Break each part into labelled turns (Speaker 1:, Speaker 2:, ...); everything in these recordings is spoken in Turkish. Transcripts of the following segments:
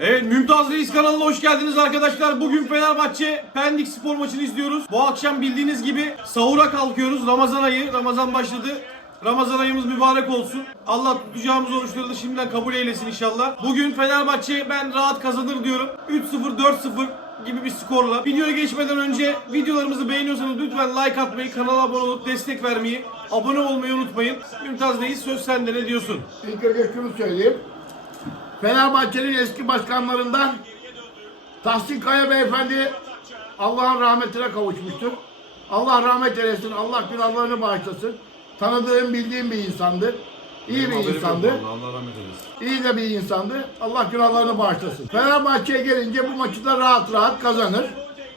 Speaker 1: Evet Mümtaz Reis kanalına hoş geldiniz arkadaşlar. Bugün Fenerbahçe Pendik spor maçını izliyoruz. Bu akşam bildiğiniz gibi sahura kalkıyoruz. Ramazan ayı, Ramazan başladı. Ramazan ayımız mübarek olsun. Allah tutacağımız oruçları da şimdiden kabul eylesin inşallah. Bugün Fenerbahçe ben rahat kazanır diyorum. 3-0, 4-0 gibi bir skorla. Videoya geçmeden önce videolarımızı beğeniyorsanız lütfen like atmayı, kanala abone olup destek vermeyi, abone olmayı unutmayın. Mümtaz Reis söz sende ne diyorsun?
Speaker 2: İlk önce şunu söyleyeyim. Fenerbahçe'nin eski başkanlarından Tahsin Kaya Beyefendi Allah'ın rahmetine kavuşmuştur. Allah rahmet eylesin, Allah günahlarını bağışlasın. Tanıdığım, bildiğim bir insandı. İyi bir insandı.
Speaker 1: Allah rahmet eylesin.
Speaker 2: İyi de bir insandı. Allah günahlarını bağışlasın. Fenerbahçe'ye gelince bu maçı da rahat rahat kazanır.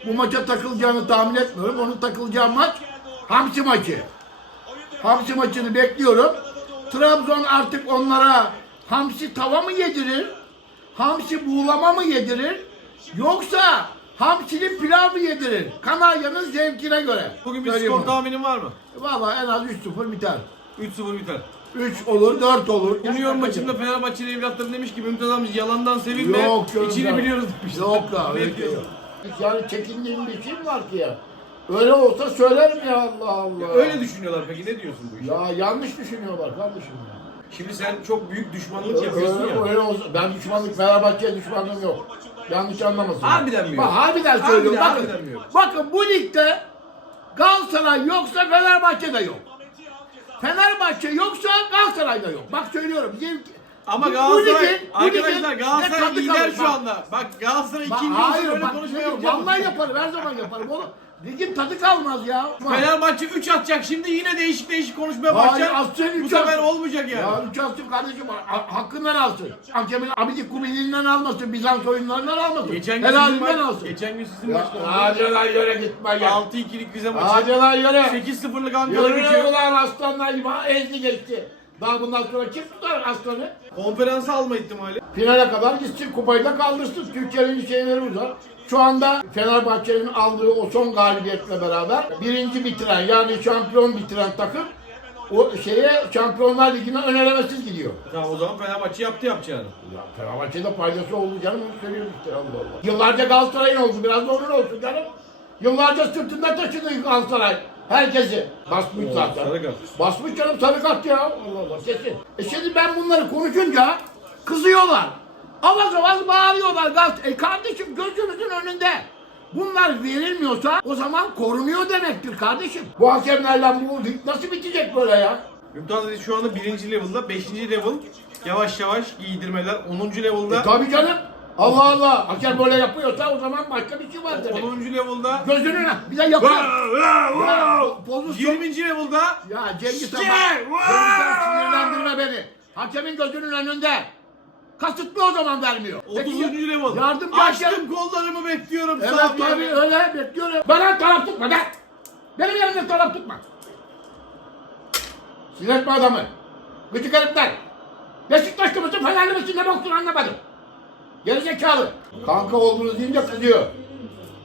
Speaker 2: Bu maça takılacağını tahmin etmiyorum. Onun takılacağı maç Hamsi maçı. Hamsi maçını bekliyorum. Trabzon artık onlara hamsi tava mı yedirir? Hamsi buğulama mı yedirir? Yoksa hamsili pilav mı yedirir? Kanarya'nın zevkine göre.
Speaker 1: Bugün bir
Speaker 2: Söyleyeyim
Speaker 1: skor
Speaker 2: bunu.
Speaker 1: tahminin var mı?
Speaker 2: Vallahi en az 3-0 biter.
Speaker 1: 3-0 biter.
Speaker 2: 3 olur, 4 olur.
Speaker 1: Union maçında Fenerbahçeli evlatları demiş ki Mümtaz amca yalandan sevinme.
Speaker 2: Yok canım.
Speaker 1: İçini biliyoruz demiş.
Speaker 2: Yok da öyle şey yok. Yani çekindiğim bir şey mi var ki ya? Öyle olsa söylerim ya Allah Allah.
Speaker 1: Öyle düşünüyorlar peki ne diyorsun bu işe?
Speaker 2: Ya yanlış düşünüyorlar kardeşim ya.
Speaker 1: Şimdi sen çok büyük düşmanlık yapıyorsun
Speaker 2: Öyle,
Speaker 1: ya.
Speaker 2: öyle olsa, ben düşmanlık, Fenerbahçe'ye düşmanlığım yok. Yanlış anlamasın.
Speaker 1: Harbiden mi yok?
Speaker 2: Bak, harbiden söylüyorum.
Speaker 1: Harbiden-
Speaker 2: bakın,
Speaker 1: harbiden mi yok?
Speaker 2: bakın bu ligde Galatasaray yoksa Fenerbahçe de yok. Fenerbahçe yoksa Galatasaray da yok. Bak söylüyorum. Bizim,
Speaker 1: Ama
Speaker 2: bu-
Speaker 1: Galatasaray,
Speaker 2: ligin- bu ligin
Speaker 1: arkadaşlar
Speaker 2: ne
Speaker 1: Galatasaray
Speaker 2: tadı
Speaker 1: lider
Speaker 2: kalır,
Speaker 1: şu
Speaker 2: bak.
Speaker 1: anda. Bak Galatasaray ikinci olsa
Speaker 2: hayır,
Speaker 1: öyle
Speaker 2: bak,
Speaker 1: konuşma yapacağım.
Speaker 2: Vallahi yaparım, her zaman yaparım oğlum. Ligin tadı kalmaz ya.
Speaker 1: Fenerbahçe 3 atacak şimdi yine değişik değişik konuşmaya
Speaker 2: Hayır,
Speaker 1: başlayacak.
Speaker 2: atsın
Speaker 1: Bu
Speaker 2: üç
Speaker 1: sefer olmayacak yani.
Speaker 2: Ya üç hafta kardeşim ha- hakkından alsın. Hakemin abidik kubiliğinden almasın. Bizans oyunlarından almasın.
Speaker 1: Geçen gün, sizin
Speaker 2: Helalinden
Speaker 1: maç,
Speaker 2: alsın.
Speaker 1: geçen gün sizin maçta
Speaker 2: hadi lan yöre gitme ya.
Speaker 1: 6-2'lik Rize maçı.
Speaker 2: Hadi lan yöre.
Speaker 1: 8-0'lık Ankara
Speaker 2: Yürü
Speaker 1: gücü.
Speaker 2: ulan aslanlar gibi ha, ezdi geçti. Daha bundan sonra kim tutar aslanı?
Speaker 1: Konferansa alma ihtimali.
Speaker 2: Finale kadar gitsin kupayı da kaldırsın. Türkiye'nin şeyleri burada. Şu anda Fenerbahçe'nin aldığı o son galibiyetle beraber birinci bitiren yani şampiyon bitiren takım o şeye Şampiyonlar Ligi'ne önelemesiz gidiyor.
Speaker 1: Tamam o zaman Fenerbahçe yaptı yapacağını.
Speaker 2: Ya Fenerbahçe'de faydası oldu canım onu söylüyorum işte Allah Allah. Yıllarca Galatasaray'ın oldu biraz da onun olsun canım. Yıllarca sırtında taşıdı Galatasaray. Herkesi. Basmış zaten.
Speaker 1: sarı kart.
Speaker 2: Basmış canım sarı kart ya. Allah Allah kesin. E şimdi ben bunları konuşunca kızıyorlar. Avaz avaz bağırıyorlar Galatasaray. E kardeşim gözünüzün önünde. Bunlar verilmiyorsa o zaman korunuyor demektir kardeşim. Bu hakemlerle bu lig nasıl bitecek böyle ya?
Speaker 1: Mümtaz Reis şu anda birinci level'da, beşinci level yavaş yavaş giydirmeler. 10. level'da,
Speaker 2: E tabii canım. Allah Allah. Hakem böyle yapıyorsa o zaman başka bir şey var demek.
Speaker 1: 10. level'da,
Speaker 2: Gözünün. Bir de yapıyor. Ya, pozisyon.
Speaker 1: 20. level'da
Speaker 2: Ya Cengiz Han. Bak,
Speaker 1: wow!
Speaker 2: Cengiz sinirlendirme beni. Hakemin gözünün önünde. Kasıtlı o zaman vermiyor.
Speaker 1: 30.
Speaker 2: Peki,
Speaker 1: level.
Speaker 2: Yardımcı
Speaker 1: Açtım kollarımı bekliyorum.
Speaker 2: Evet
Speaker 1: sağ
Speaker 2: tabii
Speaker 1: yere.
Speaker 2: öyle bekliyorum. Bana taraf tutma lan. Benim yerimde taraf tutma. Sinirletme adamı. Gıcık herifler. Beşiktaşlı mısın Fenerli misin ne boksun anlamadım. Gerizekalı. Kanka olduğunuz deyince kızıyor.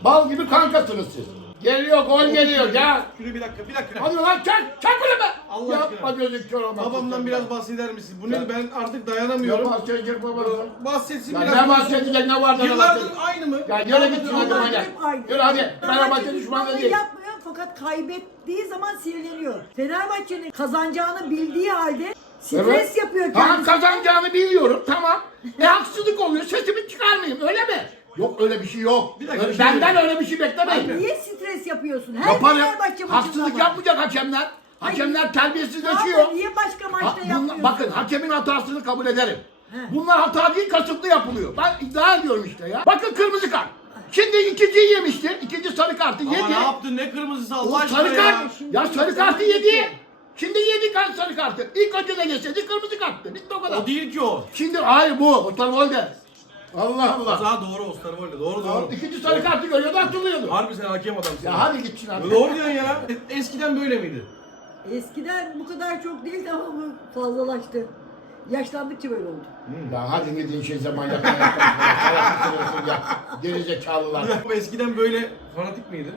Speaker 2: Bal gibi kankasınız siz. Geliyor gol geliyor ya.
Speaker 1: Şuraya bir dakika, bir dakika.
Speaker 2: Hadi lan çek, çek bunu be.
Speaker 1: Allah
Speaker 2: Yapma
Speaker 1: aşkına.
Speaker 2: gözün kör olmasın.
Speaker 1: Babamdan biraz bahseder misin? Bu ne? Ben artık dayanamıyorum.
Speaker 2: bahsedecek babanızdan.
Speaker 1: Bahsetsin
Speaker 2: Ya
Speaker 1: biraz.
Speaker 2: ne bahsedecek ne var da ne
Speaker 1: Yıllardır
Speaker 2: bahsedecek?
Speaker 1: aynı mı?
Speaker 2: Ya gitsin hadi
Speaker 3: Onlar
Speaker 2: manyak.
Speaker 3: hep aynı.
Speaker 2: Yürü hadi. Fenerbahçe düşmanı değil.
Speaker 3: yapmıyor fakat kaybettiği zaman sinirleniyor. Fenerbahçe'nin kazanacağını bildiği halde stres
Speaker 2: Evet.
Speaker 3: yapıyor
Speaker 2: Tamam
Speaker 3: kendisi.
Speaker 2: kazanacağını biliyorum tamam. E haksızlık oluyor sesimi çıkarmayayım öyle mi? Yok öyle bir şey yok.
Speaker 1: Bir dakika,
Speaker 2: Öyle-
Speaker 1: bir şey
Speaker 2: benden
Speaker 1: diyeyim.
Speaker 2: öyle bir şey beklemeyin.
Speaker 3: Niye stres yapıyorsun? Her
Speaker 2: Yaparım.
Speaker 3: Fenerbahçe maçında
Speaker 2: Haksızlık yapmayacak hakemler. Hakemler terbiyesizleşiyor.
Speaker 3: da niye başka
Speaker 2: Ha,
Speaker 3: maçta
Speaker 2: bunla-
Speaker 3: yapmıyorsun?
Speaker 2: bakın hakemin hatasını kabul ederim.
Speaker 3: He.
Speaker 2: Bunlar hata değil kasıtlı yapılıyor. Ben iddia ediyorum işte ya. Bakın kırmızı kart. Şimdi ikinciyi yemişti. İkinci sarı kartı
Speaker 1: Ama
Speaker 2: yedi.
Speaker 1: ne yaptın? Ne kırmızısı Allah
Speaker 2: O
Speaker 1: aşkına
Speaker 2: sarı
Speaker 1: ya.
Speaker 2: kart. Ya sarı kartı yedi. Şimdi yedi kart sarı kartı. İlk önce de geçseydi kırmızı karttı. Bitti o kadar.
Speaker 1: O değil ki o.
Speaker 2: Şimdi hayır bu. Osterwolde. Allah Allah.
Speaker 1: Daha doğru Osterwolde. Doğru doğru.
Speaker 2: İkinci sarı kartı görüyordu hatırlıyordu.
Speaker 1: Harbi sen hakem adamsın.
Speaker 2: Ya hadi gitsin hadi.
Speaker 1: Doğru diyorsun ya. Eskiden böyle miydi?
Speaker 3: Eskiden bu kadar çok değildi ama bu fazlalaştı. Yaşlandıkça böyle oldu.
Speaker 2: Ya hadi gidin şey zaman yapmayın. ya. Gerizekalılar.
Speaker 1: Bu eskiden böyle fanatik miydi?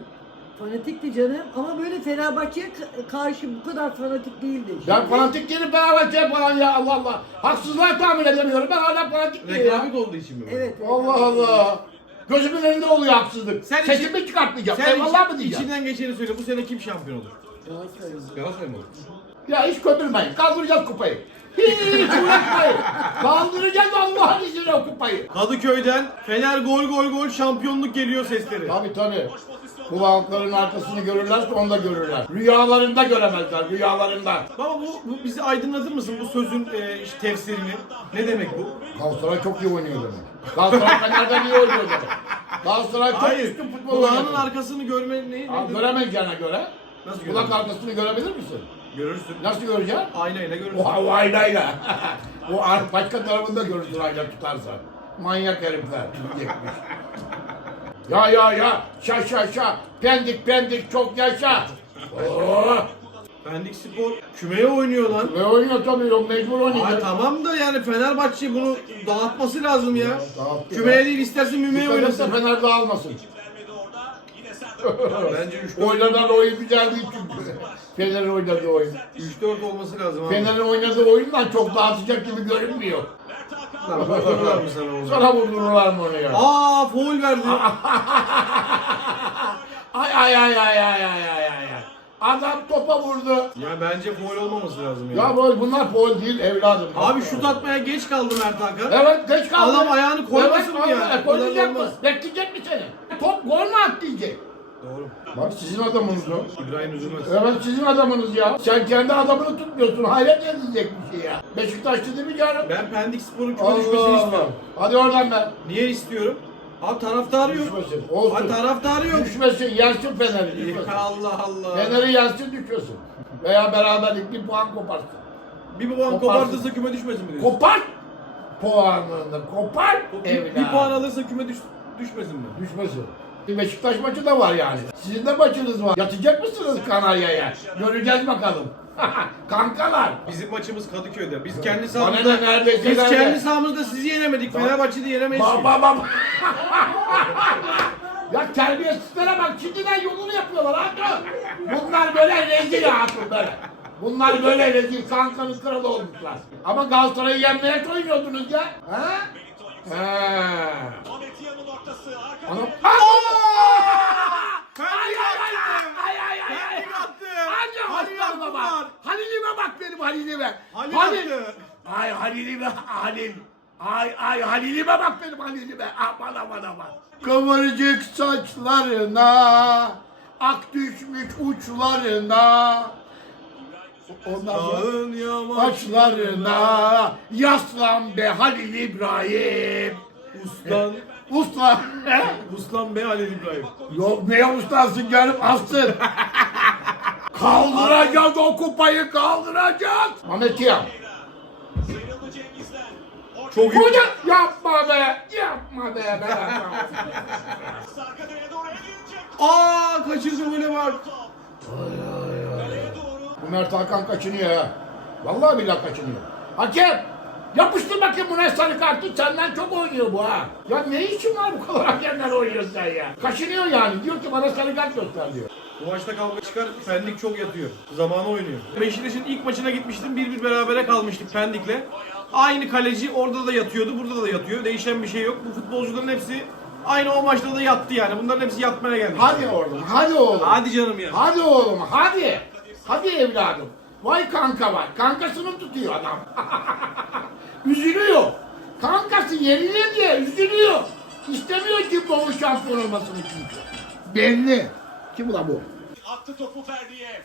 Speaker 3: Fanatikti canım ama böyle Fenerbahçe'ye ka- karşı bu kadar fanatik değildi.
Speaker 2: Ben fanatik değilim Fenerbahçe falan ya Allah Allah. Haksızlığa tahmin edemiyorum. Ben hala fanatik değilim ya.
Speaker 1: Rekabet olduğu için mi? bu?
Speaker 3: Evet.
Speaker 2: Allah Allah. Gözümün önünde oluyor haksızlık.
Speaker 1: Sen
Speaker 2: Sesimi
Speaker 1: için-
Speaker 2: çıkartmayacağım.
Speaker 1: Sen
Speaker 2: Eyvallah mı diyeceğim?
Speaker 1: içinden geçeni söyle. Bu sene kim şampiyon olur?
Speaker 3: Galatasaray.
Speaker 1: Galatasaray mı olur?
Speaker 2: Ya hiç köpürmeyin. Kaldıracağız kupayı. Hiç uğraşmayın. Kaldıracağız Allah'ın izniyle o kupayı.
Speaker 1: Kadıköy'den Fener gol gol gol şampiyonluk geliyor sesleri.
Speaker 2: Tabii tabii. Bu arkasını görürlerse onu da görürler. Rüyalarında göremezler, rüyalarında.
Speaker 1: Baba bu, bu bizi aydınlatır mısın bu sözün e, işte tefsirini? Ne demek bu?
Speaker 2: Galatasaray çok iyi oynuyor demek. Galatasaray Fener'den iyi oynuyor demek. Galatasaray çok
Speaker 1: Hayır.
Speaker 2: üstün futbol oynuyor.
Speaker 1: Kulağının arkasını görme ne?
Speaker 2: Ha,
Speaker 1: ne-
Speaker 2: Göremeyeceğine göre.
Speaker 1: Nasıl
Speaker 2: Kulak
Speaker 1: göremezsin?
Speaker 2: arkasını görebilir misin?
Speaker 1: Görürsün.
Speaker 2: Nasıl göreceksin?
Speaker 1: Aynayla görürsün.
Speaker 2: O o aynayla. o ar- başka tarafında görürsün ayna tutarsa. Manyak herifler. Ya ya ya. Şa şa şa. Pendik pendik çok yaşa. Oo.
Speaker 1: Pendik Spor kümeye oynuyor lan.
Speaker 2: Ve oynuyor tabii yok mecbur
Speaker 1: Ay
Speaker 2: oynayacak.
Speaker 1: tamam da yani Fenerbahçe bunu dağıtması lazım ya.
Speaker 2: dağıttı
Speaker 1: Kümeye
Speaker 2: ya.
Speaker 1: değil istersen mümeye oynasın.
Speaker 2: Fener dağılmasın.
Speaker 1: Bence 3-4
Speaker 2: Oynanan oyun güzel değil çünkü. Fener'in oynadığı oyun.
Speaker 1: 3-4 olması lazım abi.
Speaker 2: Fener'in oynadığı oyundan çok dağıtacak gibi görünmüyor.
Speaker 1: Lan vururlar mı sana onu?
Speaker 2: Sana vurdururlar mı onu ya?
Speaker 1: Aa foul verdi.
Speaker 2: Ay ay ay ay ay ay ay ay. Adam topa vurdu.
Speaker 1: Ya bence foul olmaması lazım ya.
Speaker 2: Ya bu bunlar foul değil evladım.
Speaker 1: Abi şut atmaya geç kaldı Mert Hakan.
Speaker 2: Evet geç kaldı.
Speaker 1: Adam ayağını koymasın mı ya?
Speaker 2: Evet,
Speaker 1: Olmaz.
Speaker 2: mı? Bekleyecek mi seni? Top gol mü at diyecek.
Speaker 1: Doğru.
Speaker 2: Bak sizin adamınız o.
Speaker 1: İbrahim Üzülmez.
Speaker 2: Evet sizin adamınız ya. Sen kendi adamını tutmuyorsun. Hayret edilecek bir şey ya. Beşiktaşlı değil mi canım?
Speaker 1: Ben Pendik Spor'un küme düşmesini
Speaker 2: Allah Allah.
Speaker 1: istiyorum.
Speaker 2: Hadi oradan ben.
Speaker 1: Niye istiyorum? Abi taraftarı yok.
Speaker 2: Düşmesin. Olsun.
Speaker 1: Abi taraftarı yok.
Speaker 2: Düşmesin. Yensin Fener'i. Düşmesin.
Speaker 1: Allah Allah.
Speaker 2: Fener'i yensin düşmesin. Veya beraberlik bir puan koparsın.
Speaker 1: Bir babam
Speaker 2: Koparsın.
Speaker 1: kopartırsa küme düşmesin mi diyorsun?
Speaker 2: Kopar puanını. Kopar.
Speaker 1: Bir,
Speaker 2: evladım.
Speaker 1: bir puan alırsa küme düş, düşmesin mi?
Speaker 2: Düşmesin. Beşiktaş maçı da var yani. Sizin de maçınız var. Yatacak mısınız Kanarya'ya? Göreceğiz bakalım. Kankalar.
Speaker 1: Bizim maçımız Kadıköy'de. Biz kendi
Speaker 2: Bana
Speaker 1: sahamızda
Speaker 2: ne neredeyse
Speaker 1: biz
Speaker 2: nerede?
Speaker 1: kendi sahamızda sizi yenemedik. Fenerbahçe'de yenemeyiz. ki.
Speaker 2: Baba baba. ya terbiyesizlere bak şimdiden yolunu yapıyorlar Hakan. Bunlar böyle rezil Hakan böyle. Bunlar böyle rezil kankanın kralı olmuşlar. Ama Galatasaray'ı yenmeye koyuyordunuz ya. Ha? Ha. Anam. Ay ay ay ay ay ay ay ay.
Speaker 1: Attı.
Speaker 2: Anne
Speaker 1: Halil
Speaker 2: Halil'ime
Speaker 1: attı
Speaker 2: bak.
Speaker 1: var.
Speaker 2: Halil'ime bak benim Halil'ime.
Speaker 1: Halil attı.
Speaker 2: Ay Halil'ime Halil. Ay ay Halil'ime bak benim Halil'ime. Aman aman aman. Kıvırcık saçlarına ak düşmüş uçlarına. Ondan sonra
Speaker 1: Dağın yamaç.
Speaker 2: başlarına yaslan be Halil İbrahim.
Speaker 1: Ustan.
Speaker 2: Usta.
Speaker 1: Uslan Bey Halil İbrahim.
Speaker 2: Yok neye ustansın canım astın. kaldıracağız o kupayı kaldıracağız. Ahmet ya.
Speaker 1: Çok iyi.
Speaker 2: Hoca yapma be. Yapma be. be yapma.
Speaker 1: Aa kaçırdı böyle bak.
Speaker 2: Bu Mert Hakan kaçınıyor ya. Vallahi billahi kaçınıyor. Hakem. Yapıştır bakayım buna sarı kartı senden çok oynuyor bu ha. Ya ne için var bu kadar hakemler oynuyorsun sen ya? Kaçınıyor yani. Diyor ki bana sarı kart göster diyor.
Speaker 1: Bu maçta kavga çıkar. Pendik çok yatıyor. Zamanı oynuyor. Beşiktaş'ın ilk maçına gitmiştim. 1-1 berabere kalmıştık Pendik'le. Aynı kaleci orada da yatıyordu, burada da yatıyor. Değişen bir şey yok. Bu futbolcuların hepsi aynı o maçta da yattı yani. Bunların hepsi yatmaya gelmiş.
Speaker 2: Hadi oğlum, hadi oğlum.
Speaker 1: Hadi canım ya.
Speaker 2: Hadi oğlum, hadi. Hadi evladım. Vay kanka var. Kankasını tutuyor adam. üzülüyor. Kankası yenile diye üzülüyor. İstemiyor ki Doğu şampiyon olmasını çünkü. Belli. Kim ulan bu?
Speaker 4: Attı topu Ferdi'ye.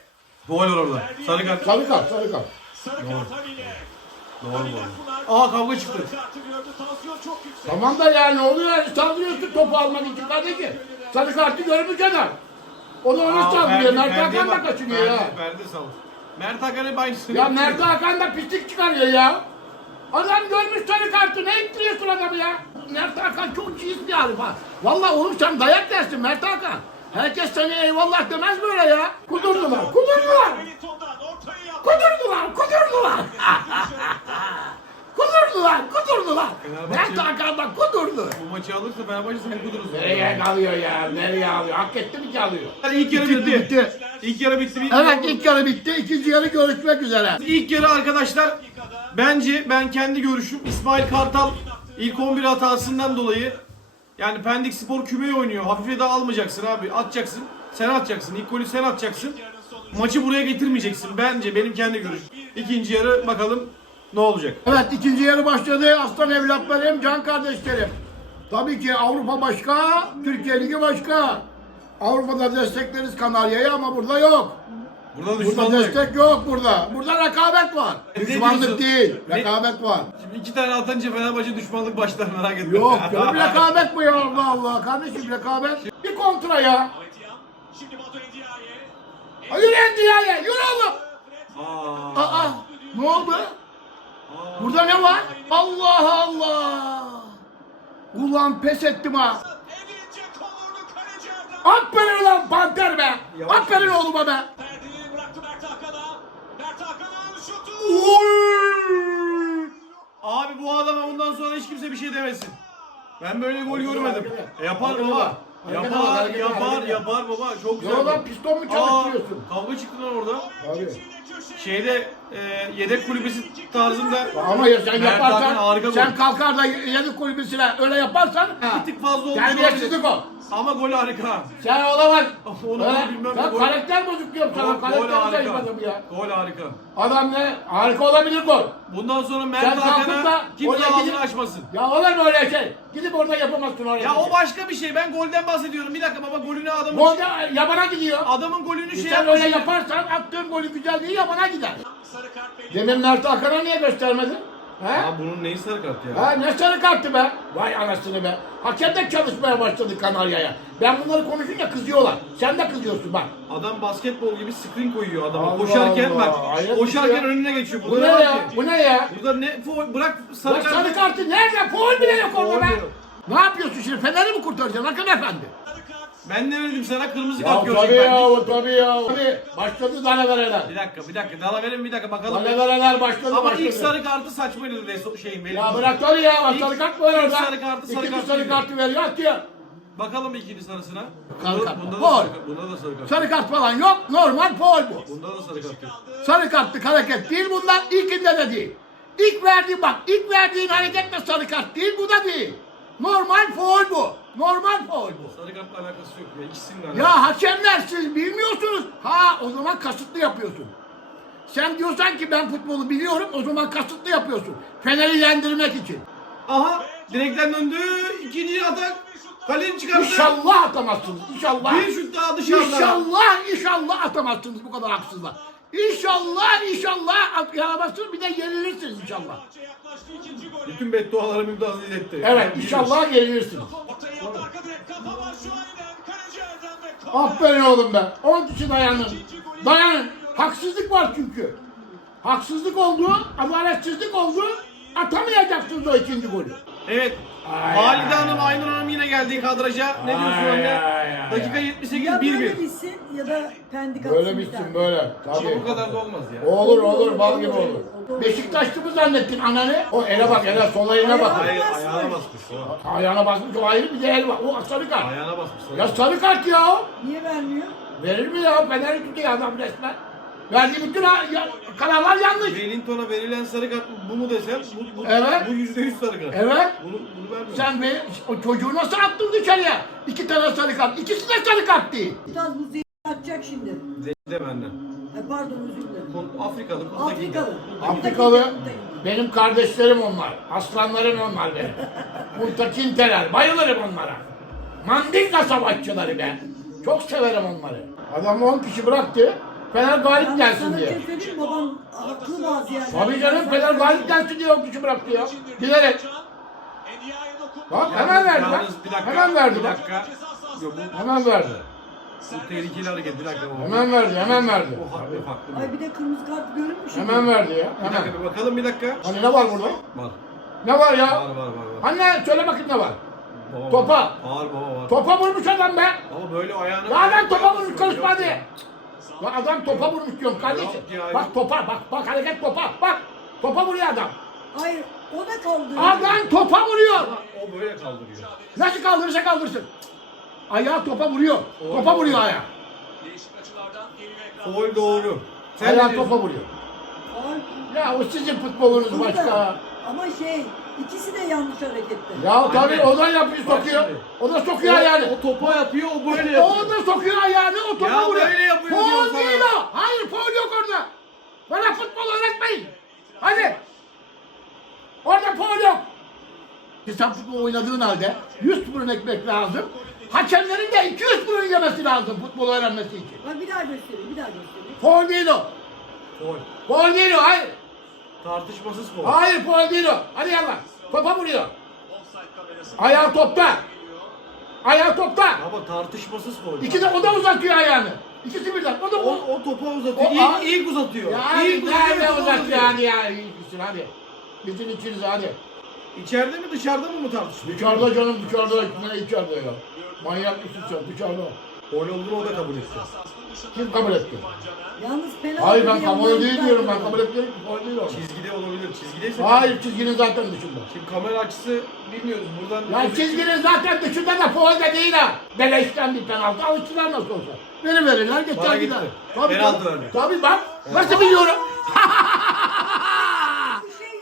Speaker 1: Gol var orada. Sarı kart.
Speaker 2: Sarı kart, sarı kart.
Speaker 4: Sarı kart Halil'e.
Speaker 1: Doğru bu. Aa kavga çıktı.
Speaker 2: Tamam da yani ne oluyor yani saldırıyorsun topu almak için kardeşim. Sarı kartı görmüş adam. O da onu
Speaker 1: Aa,
Speaker 2: saldırıyor. Mert Hakan da kaçınıyor ya.
Speaker 1: Sağ ol. Mert Hakan hep aynısını
Speaker 2: Ya. Mert Hakan da pislik çıkarıyor ya. Adam görmüş sarı kartı ne ittiriyorsun adamı ya? Mert Hakan çok cins bir herif ha. Valla oğlum sen dayak dersin Mert Hakan. Herkes sana eyvallah demez böyle ya. Kudurdular, kudurdular. Kudurdular, kudurdular. Kudurdular. Kudurdular.
Speaker 1: Fenerbahçe-
Speaker 2: Mert Hakan'dan kudurdu.
Speaker 1: Bu maçı alırsa Fenerbahçe sen kudurursun.
Speaker 2: Nereye kalıyor ya? Nereye alıyor? Hak etti mi ki alıyor?
Speaker 1: İlk yarı
Speaker 2: Bitti,
Speaker 1: bitti.
Speaker 2: bitti.
Speaker 1: İlk yarı bitti. Bir-
Speaker 2: Evet ilk yarı bitti. İkinci yarı görüşmek üzere.
Speaker 1: İlk yarı arkadaşlar bence ben kendi görüşüm İsmail Kartal ilk 11 hatasından dolayı yani Pendik Spor kümeyi oynuyor. Hafife de almayacaksın abi. Atacaksın. Sen atacaksın. İlk golü sen atacaksın. Maçı buraya getirmeyeceksin. Bence benim kendi görüşüm. İkinci yarı bakalım ne olacak.
Speaker 2: Evet ikinci yarı başladı. Aslan evlatlarım, can kardeşlerim. Tabii ki Avrupa başka, Türkiye Ligi başka. Avrupa'da destekleriz Kanarya'yı ama burada yok.
Speaker 1: Burada
Speaker 2: Burada
Speaker 1: düşmanlık.
Speaker 2: destek yok burada. Burada rekabet var.
Speaker 1: Ne
Speaker 2: Düşmanlık
Speaker 1: diyorsun?
Speaker 2: değil,
Speaker 1: Ne-
Speaker 2: rekabet var.
Speaker 1: Şimdi iki tane atınca Fenerbahçe düşmanlık başlar merak etme.
Speaker 2: Yok canım rekabet bu ya Allah Allah. Kardeşim rekabet. Bir kontra ya. Hayır Endia'ya yürü oğlum.
Speaker 1: Aa,
Speaker 2: Aa ne oldu? Burada ne var? Allah Allah. Ulan pes ettim ha. Aferin lan panter be. Aferin oğluma be.
Speaker 4: Perdeyi bıraktı Mert Hakan'a. Mert Hakan'ın şutu.
Speaker 2: Oy!
Speaker 1: Abi bu adama bundan sonra hiç kimse bir şey demesin. Ben böyle gol görmedim. E, yapar baba. Yapar, yapar, yapar baba. Çok güzel.
Speaker 2: Ya lan piston mu
Speaker 1: Aa,
Speaker 2: çalıştırıyorsun?
Speaker 1: kavga çıktı lan orada.
Speaker 2: Abi.
Speaker 1: Şeyde e, yedek kulübesi tarzında
Speaker 2: Ama ya sen
Speaker 1: Mert Hakan
Speaker 2: yaparsan,
Speaker 1: harika gol.
Speaker 2: sen kalkar da yedek kulübesine öyle yaparsan
Speaker 1: bir tık fazla olmuş
Speaker 2: terbiyesizlik o.
Speaker 1: Ama gol harika.
Speaker 2: Sen olamaz.
Speaker 1: Onu
Speaker 2: Öyle-
Speaker 1: bilmem
Speaker 2: Ya
Speaker 1: gol-
Speaker 2: karakter bozuk diyorum sana.
Speaker 1: Gol, gol
Speaker 2: Karakter
Speaker 1: harika.
Speaker 2: ya.
Speaker 1: Gol harika.
Speaker 2: Adam ne? Harika olabilir gol.
Speaker 1: Bundan sonra
Speaker 2: Sen
Speaker 1: Mert Hakan'a kimse
Speaker 2: oraya
Speaker 1: ağzını
Speaker 2: gidip-
Speaker 1: açmasın.
Speaker 2: Ya olur mu öyle şey? Gidip orada yapamazsın oraya.
Speaker 1: Ya o başka bir şey. Ben golden bahsediyorum. Bir dakika baba golünü adamın
Speaker 2: Golde yabana gidiyor.
Speaker 1: adamın golünü şey
Speaker 2: Sen
Speaker 1: yapmış.
Speaker 2: öyle yaparsan attığın golü güzel değil yabana gider.
Speaker 4: Sarı kart belli.
Speaker 2: Demin Mert Hakan'a niye göstermedin? He?
Speaker 1: Ya bunun neyi sarı kart ya?
Speaker 2: Ha ne sarı kartı be? Vay anasını be. Hakem de çalışmaya başladı Kanarya'ya. Ben bunları konuşunca kızıyorlar. Sen de kızıyorsun bak.
Speaker 1: Adam basketbol gibi screen koyuyor adama.
Speaker 2: Allah
Speaker 1: koşarken
Speaker 2: Allah.
Speaker 1: bak.
Speaker 2: Hayret
Speaker 1: koşarken
Speaker 2: ya.
Speaker 1: önüne geçiyor.
Speaker 2: Bu ne ya?
Speaker 1: ki.
Speaker 2: Bu ne ya?
Speaker 1: Burada ne foul bırak sarı
Speaker 2: Bak
Speaker 1: kart.
Speaker 2: sarı kartı nerede? Foul bile yok orada be. Ne yapıyorsun şimdi? Fener'i mi kurtaracaksın Hakan Efendi?
Speaker 1: Ben ne dedim sana kırmızı
Speaker 2: Ya
Speaker 1: kart
Speaker 2: tabii
Speaker 1: görecek
Speaker 2: ya,
Speaker 1: ben.
Speaker 2: tabii ya. Tabii. Başladı dalavereler.
Speaker 1: Bir dakika bir dakika. Dala verin bir dakika bakalım.
Speaker 2: Dalavereler başladı
Speaker 1: Ama
Speaker 2: başladı.
Speaker 1: ilk sarı kartı saçmaydı de şeyin benim.
Speaker 2: Ya bırak tabii ya. Bak
Speaker 1: İlk-
Speaker 2: sarı kart var
Speaker 1: ilk
Speaker 2: orada.
Speaker 1: sarı kartı, sarı
Speaker 2: İkinci
Speaker 1: kart
Speaker 2: sarı
Speaker 1: veriyor.
Speaker 2: kartı veriyor atıyor.
Speaker 1: Bakalım ikinci sarısına.
Speaker 2: Sarı
Speaker 1: Bunda,
Speaker 2: kart.
Speaker 1: bunda, da sarı, kart- bunda da sarı kart.
Speaker 2: Sarı kart falan yok. Normal foul bu.
Speaker 1: Bunda da sarı kart yok.
Speaker 2: Sarı kartlık hareket değil bunlar. İlkinde de değil. İlk verdiğin bak. ilk verdiğin hareket de sarı kart değil. Bu da değil. Normal foul bu. Normal foul bu.
Speaker 1: Sarı kartla alakası yok ya. İkisinin de alakası.
Speaker 2: Ya hakemler siz bilmiyorsunuz. Ha o zaman kasıtlı yapıyorsun. Sen diyorsan ki ben futbolu biliyorum o zaman kasıtlı yapıyorsun. Fener'i yendirmek için.
Speaker 1: Aha direkten döndü. İkinci atak. Kaleci çıkarttı.
Speaker 2: İnşallah atamazsınız. İnşallah.
Speaker 1: Bir şut daha dışarıda.
Speaker 2: İnşallah inşallah atamazsınız bu kadar haksızlar. İnşallah inşallah at, yaramazsınız bir de yenilirsiniz inşallah.
Speaker 4: Yaklaştı ikinci golü.
Speaker 1: Bütün bedduaları müdahale etti.
Speaker 2: Evet inşallah yenilirsiniz.
Speaker 4: Ortaya yaptı arka direk. Kafa var şu aniden. Kaleci Erdem ve kafa.
Speaker 2: Aferin oğlum be. 10 kişi dayanın. Dayanın. Haksızlık var çünkü. Haksızlık oldu, adaletsizlik oldu. Atamayacaksınız o ikinci golü.
Speaker 1: Evet.
Speaker 2: Ay,
Speaker 1: Halide
Speaker 2: ay,
Speaker 1: Hanım, Aynur Hanım yine geldi kadraja. Ne diyorsun
Speaker 2: Ay,
Speaker 1: anne?
Speaker 2: ay, ay,
Speaker 1: Dakika
Speaker 2: ay.
Speaker 1: 78
Speaker 3: Ya böyle
Speaker 1: 1-1.
Speaker 3: bitsin ya da pendik
Speaker 2: Böyle
Speaker 3: atsın bir
Speaker 2: bitsin
Speaker 3: tane.
Speaker 2: böyle. Tabii.
Speaker 1: bu kadar da olmaz ya.
Speaker 2: Olur olur bal gibi olur. Beşiktaşlı mı zannettin ananı? O ele bak ele sol eline bak.
Speaker 1: Ay,
Speaker 3: Ayağına
Speaker 1: ayağına
Speaker 3: basmış.
Speaker 1: basmış. o.
Speaker 2: Ayağına basmış o ayrı bir de el var. O sarı kart.
Speaker 1: Ayağına basmış.
Speaker 2: Ya sarı kart ya.
Speaker 3: Niye vermiyor?
Speaker 2: Verir mi ya? Fener'i tutuyor adam resmen. Verdiği bütün ha- ya, kararlar yanlış.
Speaker 1: Wellington'a verilen sarı kart bu mu desem? Bu, bu,
Speaker 2: Evet.
Speaker 1: bu %100 sarı kart.
Speaker 2: Evet.
Speaker 1: Bunu, bunu vermiyor.
Speaker 2: Sen be, o çocuğu nasıl attın dışarıya? İki tane sarı kart. İkisi de sarı kart değil.
Speaker 3: Biraz bu zehri atacak şimdi.
Speaker 1: Zeyde benden.
Speaker 3: Ay pardon özür dilerim.
Speaker 1: Kon- Afrikalı.
Speaker 3: Afrikalı.
Speaker 2: Afrikalı benim kardeşlerim onlar. Aslanlarım onlar benim. Muntakinteler. Bayılırım onlara. Mandinga savaşçıları ben. Çok severim onları. Adam 10 kişi bıraktı. Fener galip
Speaker 3: Ben
Speaker 2: gelsin
Speaker 3: sana
Speaker 2: diye.
Speaker 3: şey söyleyeyim? Babam haklı bazı yerlerde.
Speaker 2: Tabii canım Fener galip gelsin diye 10 kişi bıraktı ya. Bilerek. Bak hemen verdi bak.
Speaker 1: Yalnız bir dakika.
Speaker 2: Hemen verdi
Speaker 1: Bir
Speaker 2: bak.
Speaker 1: dakika. Yok bu,
Speaker 2: Hemen verdi.
Speaker 1: bu tehlikeli hareket. Bir dakika. bu.
Speaker 2: Hemen verdi, hemen verdi.
Speaker 1: Bu haklı, haklı.
Speaker 3: Ay bir de kırmızı kart görünmüş.
Speaker 2: Hemen verdi ya.
Speaker 1: Bir
Speaker 2: Hemen.
Speaker 1: dakika bir bakalım bir dakika.
Speaker 2: Hani ne var burada?
Speaker 1: Var.
Speaker 2: Ne var ya?
Speaker 1: Var var var. var.
Speaker 2: Anne söyle bakayım ne var?
Speaker 1: Baba,
Speaker 2: Topa.
Speaker 1: Var baba var.
Speaker 2: Topa vurmuş adam be.
Speaker 1: Ama böyle ayağını...
Speaker 2: Ya adam topa vurmuş konuşma hadi.
Speaker 1: Ya.
Speaker 2: Ya adam topa vurmuş diyorum kardeşim. Bak topa bak bak hareket topa bak. Topa vuruyor adam.
Speaker 3: Hayır O da kaldırıyor.
Speaker 2: Adam topa vuruyor.
Speaker 1: O böyle kaldırıyor.
Speaker 2: Nasıl kaldırırsa kaldırsın. Ayağı topa vuruyor. Topa vuruyor ayağı.
Speaker 4: Değişik açılardan geri ve ekran.
Speaker 1: Foul doğru. Sen ne
Speaker 2: Ayağı
Speaker 1: diyorsun?
Speaker 2: topa vuruyor.
Speaker 3: Faul
Speaker 2: Ya o sizin futbolunuz
Speaker 3: burada.
Speaker 2: başka.
Speaker 3: Ama şey ikisi de yanlış harekette.
Speaker 2: Ya tabii o da yapıyor
Speaker 1: Bak
Speaker 2: sokuyor.
Speaker 1: şimdi.
Speaker 2: O da sokuyor ayağını.
Speaker 1: O topa yapıyor, o böyle
Speaker 2: O
Speaker 1: yapıyor.
Speaker 2: da sokuyor ayağını, o topa
Speaker 1: Ya
Speaker 2: vuruyor.
Speaker 1: böyle yapıyor
Speaker 2: Foul
Speaker 1: diyorum sana.
Speaker 2: değil o. Hayır foul yok orada. Bana futbol öğretmeyin. Hadi. Orada foul yok. Sen futbol oynadığın halde 100 fırın ekmek lazım. Hakemlerin de 200 fırın yemesi lazım futbol öğrenmesi için.
Speaker 3: Bak bir daha göstereyim, bir daha göstereyim.
Speaker 2: Foul değil o.
Speaker 1: Foul.
Speaker 2: Foul değil o, hayır.
Speaker 1: Tartışmasız foul.
Speaker 2: Hayır foul değil o. Hadi yallah. Topa vuruyor. Ayağı topta. Ayağı topta.
Speaker 1: Ama tartışmasız foul.
Speaker 2: İki de o da uzatıyor ayağını. İkisi birden. O da
Speaker 1: o,
Speaker 2: o.
Speaker 1: o topa uzatıyor.
Speaker 2: O-
Speaker 1: ilk, ilk uzatıyor.
Speaker 2: Ya
Speaker 1: ilk
Speaker 2: nerede
Speaker 1: topa
Speaker 2: uzat yani ya? İyi misin hadi. Bizim içinize hadi.
Speaker 1: İçeride mi dışarıda mı mı tartışıyor?
Speaker 2: Dışarıda canım dışarıda. Ne içeride ya? Manyak mısın sen dışarıda?
Speaker 1: Foul olduğunu o da kabul etti.
Speaker 2: Kim kabul etti?
Speaker 3: Yalnız penaltı
Speaker 2: Hayır ben kamuoyu değil diyorum ben kabul etmiyorum ki. Foul değil o.
Speaker 1: Çizgide olabilir. Çizgideyse
Speaker 2: Hayır çizginin zaten dışında.
Speaker 1: Şimdi kamera açısı bilmiyoruz. Buradan
Speaker 2: Ya çizginin zaten dışında da foul de değil ha. Beleşten bir penaltı. Alıştılar nasıl olsa. Beni verirler geçer
Speaker 1: Bana
Speaker 2: gider. Tabii,
Speaker 1: Penaltı
Speaker 2: tabii.
Speaker 1: verdi.
Speaker 2: Tabii bak. Nasıl biliyorum?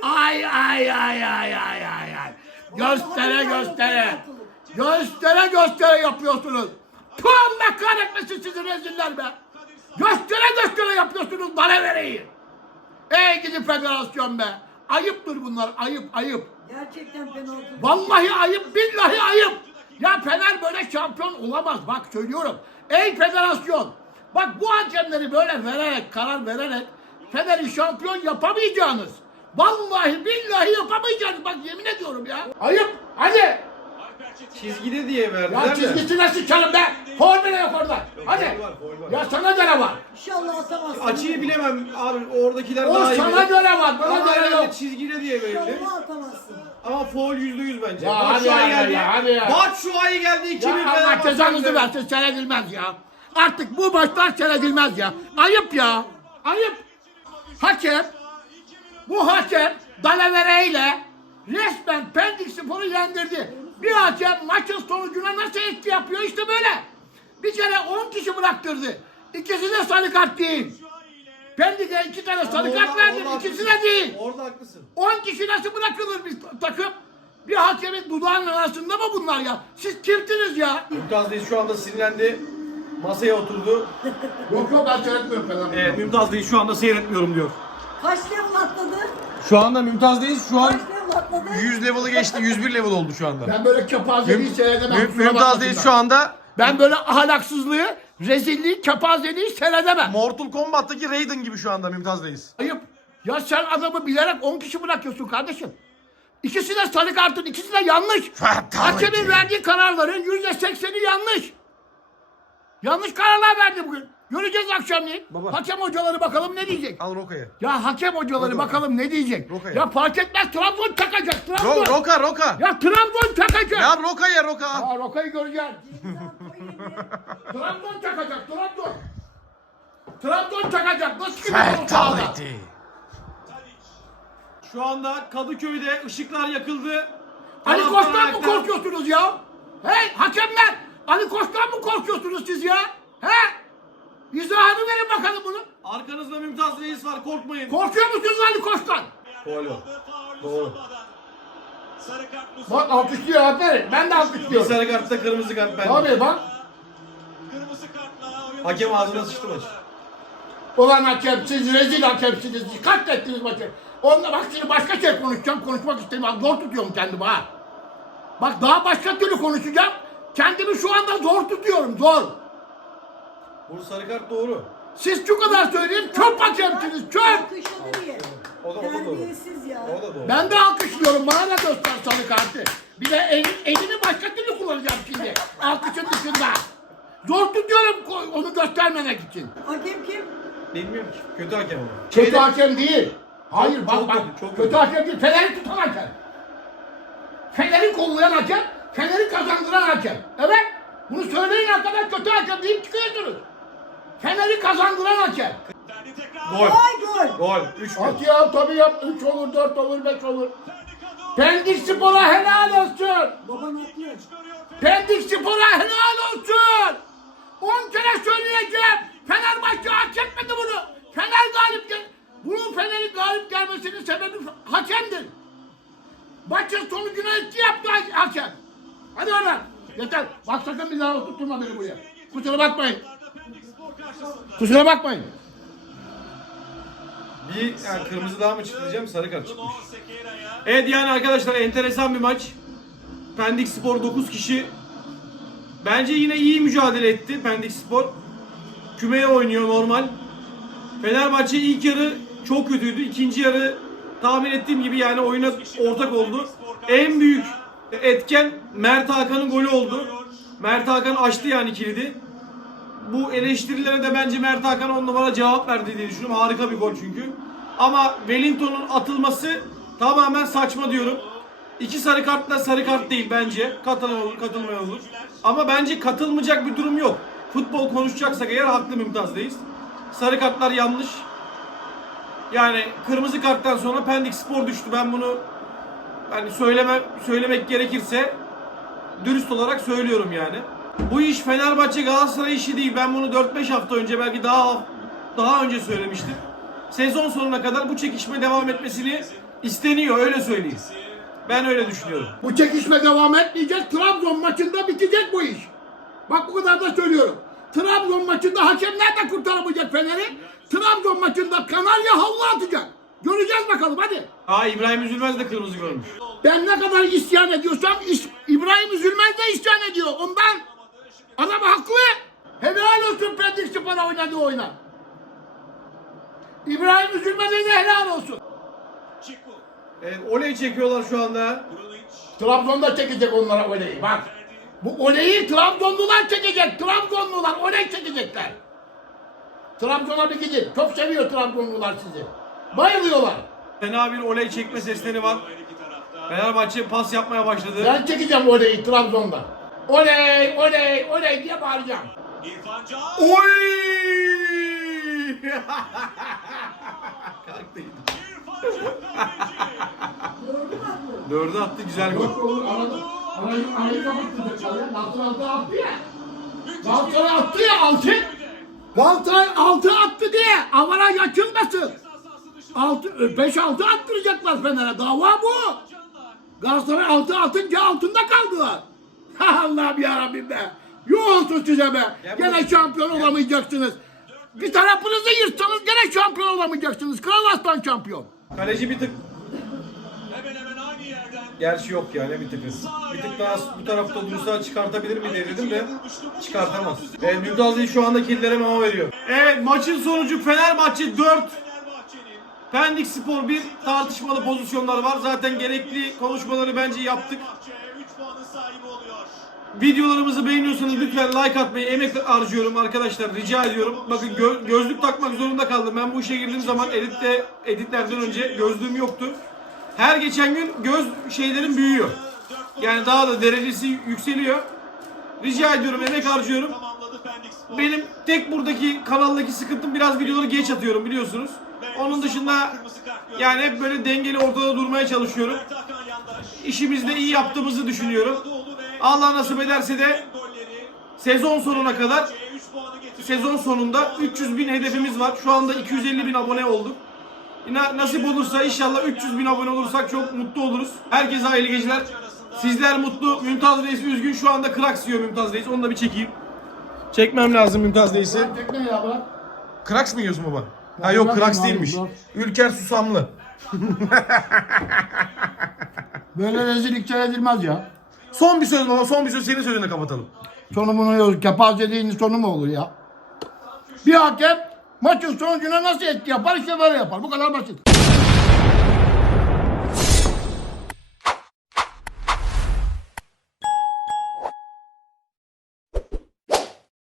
Speaker 2: ay ay ay ay ay ay ay. Göstere göstere. Göstere göstere yapıyorsunuz. Tu Allah kahretmesin sizi reziller be. Göstere göstere yapıyorsunuz bana vereyim. Ey gidi federasyon be. Ayıptır bunlar ayıp ayıp.
Speaker 3: Gerçekten penaltı.
Speaker 2: Vallahi ayıp, billahi ayıp. Ya Fener böyle şampiyon olamaz. Bak söylüyorum. Ey federasyon. Bak bu hakemleri böyle vererek, karar vererek Fener'i şampiyon yapamayacağınız. Vallahi billahi yapamayacağınız. Bak yemin ediyorum ya. Ayıp. Hadi.
Speaker 1: Çizgide diye verdiler
Speaker 2: Ya çizgisine sıçarım be. Foul bile yok orada. Hadi.
Speaker 1: Foul var, foul var.
Speaker 2: Ya sana göre var.
Speaker 3: İnşallah atamazsın.
Speaker 1: Açıyı bilemem abi oradakiler
Speaker 2: O
Speaker 1: daha iyi
Speaker 2: sana
Speaker 1: bilir.
Speaker 2: göre var. Bana
Speaker 1: Ama
Speaker 2: göre
Speaker 1: herhalde
Speaker 2: yok.
Speaker 1: çizgide diye verildi.
Speaker 3: İnşallah atamazsın.
Speaker 1: Ama foul yüzde yüz bence.
Speaker 2: Ya
Speaker 1: Bak
Speaker 2: hadi
Speaker 1: şu an
Speaker 2: ya,
Speaker 1: geldi.
Speaker 2: ya, hadi ya.
Speaker 1: Bak şu ayı geldi 2000
Speaker 2: Ya Allah cezanızı versin seyredilmez ya. Artık bu maçlar seyredilmez ya. Ayıp ya. Ayıp. Hakem bu hakem Dalavere ile resmen Pendik Spor'u yendirdi. Bir hakem maçın sonucuna nasıl etki yapıyor işte böyle. Bir kere 10 kişi bıraktırdı. İkisi de sarı kart değil. Pendik'e iki tane sarı kart verdi. İkisi de değil.
Speaker 1: Orada haklısın.
Speaker 2: 10 kişi nasıl bırakılır bir takım? Bir hakemin dudağının arasında mı bunlar ya? Siz kimsiniz ya?
Speaker 1: Mümtaz Reis şu anda sinirlendi. Masaya oturdu.
Speaker 2: Yok yok ben seyretmiyorum falan.
Speaker 1: Evet Mümtaz Reis şu anda seyretmiyorum diyor.
Speaker 3: Kaç level atladı?
Speaker 1: Şu anda Mümtaz Reis şu
Speaker 3: Kaç level atladı?
Speaker 1: 100 level'ı geçti. 101 level oldu şu anda.
Speaker 2: Ben böyle kepazeliği seyredemem.
Speaker 1: Müm-
Speaker 2: kusura
Speaker 1: Mümtaz
Speaker 2: bakmasınlar.
Speaker 1: Reis şu anda
Speaker 2: Ben böyle ahlaksızlığı, rezilliği, kepazeliği seyredemem.
Speaker 1: Mortal Kombat'taki Raiden gibi şu anda Mümtaz Reis.
Speaker 2: Ayıp. Ya sen adamı bilerek 10 kişi bırakıyorsun kardeşim. İkisi de sarı kartın, ikisi de yanlış. Hakemin verdiği kararların yüzde sekseni yanlış. Yanlış kararlar verdi bugün. Göreceğiz akşamleyin.
Speaker 1: Baba.
Speaker 2: Hakem hocaları bakalım ne diyecek.
Speaker 1: Al Roka'ya.
Speaker 2: Ya hakem hocaları
Speaker 1: Hadi
Speaker 2: bakalım ne diyecek.
Speaker 1: Roka'ya.
Speaker 2: Ya fark etmez Trabzon takacak. Trabzon.
Speaker 1: Ro Roka Roka.
Speaker 2: Ya Trabzon takacak.
Speaker 1: Ya Roka'ya Roka.
Speaker 2: Ya Roka'yı göreceğiz. Trabzon takacak. Trabzon. Trabzon takacak. Nasıl gibi ortalama?
Speaker 1: Şu anda Kadıköy'de ışıklar yakıldı.
Speaker 2: Ali Koç'tan mı korkuyorsunuz ya? He hakemler. Ali Koç'tan mı korkuyorsunuz siz ya? He? İzahını verin bakalım bunu.
Speaker 1: Arkanızda Mümtaz Reis var korkmayın.
Speaker 2: Korkuyor musunuz Ali Koç'tan?
Speaker 1: Var. Doğru.
Speaker 4: Sarı kart bu.
Speaker 2: Bak alkışlıyor aferin. Ben de
Speaker 1: Bir
Speaker 2: alkışlıyorum.
Speaker 1: sarı kartta kırmızı kart bende.
Speaker 2: Tabii bak.
Speaker 4: Kırmızı kartla oyun
Speaker 1: Hakem ağzına sıçtı maç.
Speaker 2: Ulan hakem siz rezil hakemsiniz. Siz Katlettiniz maçı. Onunla bak şimdi başka şey konuşacağım. Konuşmak istemiyorum. Zor tutuyorum kendimi ha. Bak daha başka türlü konuşacağım. Kendimi şu anda zor tutuyorum. Zor.
Speaker 1: Bu sarı kart doğru.
Speaker 2: Siz şu kadar söyleyeyim. Çöp hakemsiniz. Çöp.
Speaker 3: Alkışladı diye.
Speaker 1: O da, o da doğru.
Speaker 3: Terbiyesiz ya.
Speaker 1: O da doğru.
Speaker 2: Ben de alkışlıyorum. Bana da göster sarı kartı. Bir de el, elini başka türlü kullanacağım şimdi. Alkışın dışında. Zor tutuyorum ko- onu göstermemek için.
Speaker 3: Hakem kim?
Speaker 1: Bilmiyorum ki. Kötü hakem ama.
Speaker 2: Kötü
Speaker 1: Şeyde-
Speaker 2: hakem değil. Hayır
Speaker 1: Çok-
Speaker 2: bak
Speaker 1: çok
Speaker 2: bak.
Speaker 1: kötü, çok
Speaker 2: kötü
Speaker 1: kötü.
Speaker 2: hakem değil. Fener'i tutan hakem. Fener'i kollayan hakem. Fener'i kazandıran hakem. Evet. Bunu söyleyin arkadaş kötü hakem deyip çıkıyorsunuz. Fener'i kazandıran hakem.
Speaker 1: Gol.
Speaker 3: Gol.
Speaker 1: Gol. 3
Speaker 2: At ya tabii yap. 3 olur, 4 olur, 5 olur. Pendik Spor'a helal olsun.
Speaker 3: Baban haklı.
Speaker 2: Pendik Spor'a helal olsun. 10 kere söyleyeceğim. Fenerbahçe hak etmedi bunu. Fener galip gel. Bunun Fener'in galip gelmesinin sebebi hakemdir. Maçın sonucuna etki yaptı ha- hakem. Hadi oradan. Yeter. Bak sakın bir daha oturtma beni buraya. Kusura bakmayın. Kusura bakmayın.
Speaker 1: Bir yani kırmızı daha mı çıktı diyeceğim sarı kart çıkmış. Evet yani arkadaşlar enteresan bir maç. Pendik Spor 9 kişi. Bence yine iyi mücadele etti Pendik Spor. Kümeye oynuyor normal. Fenerbahçe ilk yarı çok kötüydü. İkinci yarı tahmin ettiğim gibi yani oyuna ortak oldu. En büyük etken Mert Hakan'ın golü oldu. Mert Hakan açtı yani kilidi. Bu eleştirilere de bence Mert Hakan on numara cevap verdi diye düşünüyorum. Harika bir gol çünkü. Ama Wellington'un atılması tamamen saçma diyorum. İki sarı kartla sarı kart değil bence. Katılan olur, katılmayan olur. Ama bence katılmayacak bir durum yok. Futbol konuşacaksak eğer haklı Mümtaz'dayız. Sarı kartlar yanlış. Yani kırmızı karttan sonra Pendik Spor düştü. Ben bunu hani söyleme söylemek gerekirse dürüst olarak söylüyorum yani. Bu iş Fenerbahçe Galatasaray işi değil. Ben bunu 4-5 hafta önce belki daha daha önce söylemiştim. Sezon sonuna kadar bu çekişme devam etmesini isteniyor öyle söyleyeyim. Ben öyle düşünüyorum.
Speaker 2: Bu çekişme devam etmeyecek. Trabzon maçında bitecek bu iş. Bak bu kadar da söylüyorum. Trabzon maçında hakemler de kurtaramayacak Fener'i. Trabzon maçında Kanarya havlu atacak. Göreceğiz bakalım hadi.
Speaker 1: Ha İbrahim Üzülmez de kırmızı görmüş.
Speaker 2: Ben ne kadar isyan ediyorsam İbrahim Üzülmez de isyan ediyor. Ondan adam haklı. Helal olsun Pendik Spor'a oynadığı oyuna. İbrahim Üzülmez'e de helal olsun.
Speaker 4: Çiku.
Speaker 1: Evet oley çekiyorlar şu anda.
Speaker 2: Trabzon'da çekecek onlara oleyi bak. Bu oleyi Trabzonlular çekecek. Trabzonlular oley çekecekler. Trabzon'a bir gidin. Çok seviyor Trabzonlular sizi. Bayılıyorlar.
Speaker 1: Fena bir oley çekme sesleri var.
Speaker 4: Her iki tarafta.
Speaker 1: Fenerbahçe pas yapmaya başladı.
Speaker 2: Ben çekeceğim oleyi Trabzon'da. Oley, oley, oley diye bağıracağım.
Speaker 4: İrfan Can.
Speaker 1: Oy!
Speaker 3: Haklı?
Speaker 1: Dördü attı güzel gol.
Speaker 2: Arayı, arayı. Galatasaray attı ya. Galatasaray attı ya altı. Galatasaray altı attı diye avaraj açılmasın. Altı, beş altı attıracaklar Fener'e. Dava bu. Galatasaray altı atınca altında kaldılar. Allah'ım yarabbim be. Yuh olsun size be. Gene şampiyon olamayacaksınız. Bir tarafınızı yırtsanız gene şampiyon olamayacaksınız. Kral Aslan şampiyon.
Speaker 1: Kaleci bir tık
Speaker 4: Hemen hemen aynı yerden.
Speaker 1: Gerçi yok yani bir tık. Bir tık daha bu tarafta dursa çıkartabilir mi diye dedim de çıkartamaz. Mümtaz Reis şu anda killere mama veriyor. Evet maçın sonucu Fenerbahçe 4,
Speaker 4: Fenerbahçe'nin
Speaker 1: Pendik Spor 1 tartışmalı pozisyonlar var. Zaten gerekli konuşmaları bence yaptık.
Speaker 4: Fenerbahçe 3 puanın sahibi oluyor.
Speaker 1: Videolarımızı beğeniyorsanız lütfen like atmayı, emek harcıyorum arkadaşlar. Rica ediyorum. Bakın gö- gözlük takmak zorunda kaldım. Ben bu işe girdiğim zaman editte editlerden önce gözlüğüm yoktu. Her geçen gün göz şeylerim büyüyor. Yani daha da derecesi yükseliyor. Rica ediyorum, emek harcıyorum. Benim tek buradaki kanaldaki sıkıntım biraz videoları geç atıyorum biliyorsunuz. Onun dışında yani hep böyle dengeli ortada durmaya çalışıyorum. İşimizde iyi yaptığımızı düşünüyorum. Allah nasip ederse de sezon sonuna kadar
Speaker 4: 3 puanı getiriyor.
Speaker 1: sezon sonunda 300 bin hedefimiz var. Şu anda 250 bin abone olduk. Na- nasip olursa inşallah 300 bin abone olursak çok mutlu oluruz. Herkese hayırlı geceler. Sizler mutlu. Mümtaz Reis üzgün. Şu anda kraks yiyor Mümtaz Reis. Onu da bir çekeyim. Çekmem lazım Mümtaz Reis'i.
Speaker 2: Tekne ya bak.
Speaker 1: Kraks mı yiyorsun baba? Ha yok
Speaker 2: bırak
Speaker 1: kraks değilmiş.
Speaker 2: bırak.
Speaker 1: Ülker Susamlı.
Speaker 2: Böyle rezillikler edilmez ya.
Speaker 1: Son bir söz baba. Son bir söz senin sözünle kapatalım.
Speaker 2: Sonu bunu yok. Kepazeliğinin sonu mu olur ya? Bir hakem maçın sonucuna nasıl etki yapar işte böyle yapar. Bu kadar basit.